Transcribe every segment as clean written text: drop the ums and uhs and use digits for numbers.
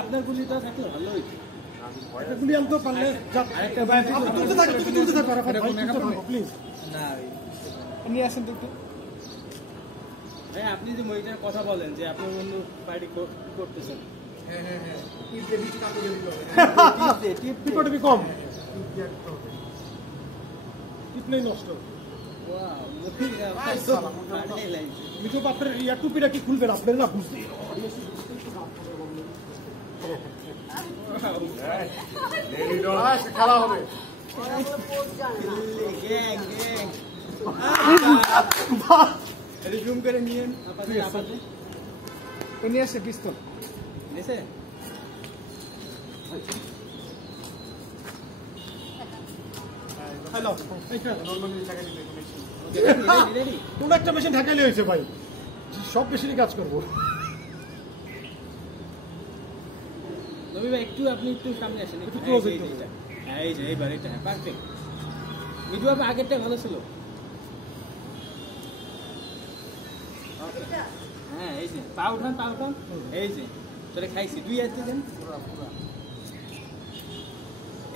আপনার গুলিটা থাকলে ভালো হইতো। গুলি আনতে পারলে প্লিজ না নিয়ে আসেন তো একটু। ভাই আপনি যে মহিলার কথা বলেন যে আপনার বন্ধু পার্টি করতেছেন, টিপটা কম, টিপ নেই নষ্ট। মিঠু আপনার ইয়ার টুপিটা কি খুলবেন আপনার না বুঝতে খেলা হবে। জুম করে নিয়ে নিয়ে আসে পিস্তল নিয়েছে। হ্যালো কোন একটা মেশিন ঢাকাইলে হয়েছে ভাই, সব মেশিনই কাজ করবো। নবী ভাই একটু আপনি একটু সামনে আসেন, একটু ক্লোজ এই যে এইবার এটা পারফেক্ট। মিঠু আপনি আগেরটা ভালো ছিল। হ্যাঁ এই যে পা উঠান এই যে তোরে খাইছি দুই আসতে দেন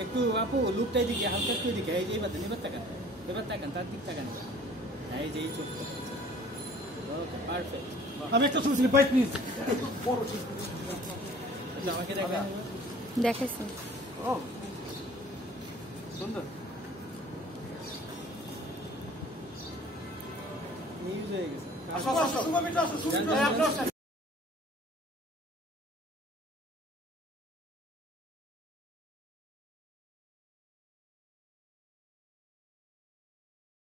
একটু আপু লুকটাই দিকে হালকা একটু দিকে এই যে এবার তাকান তার দিক তাকান। এই যে এই চোখ পারফেক্ট। আমি একটা শুনছি ভাই প্লিজ আমাকে দেখান দেখাইছি। ও সুন্দর নিউজ হয়ে গেছে। আসো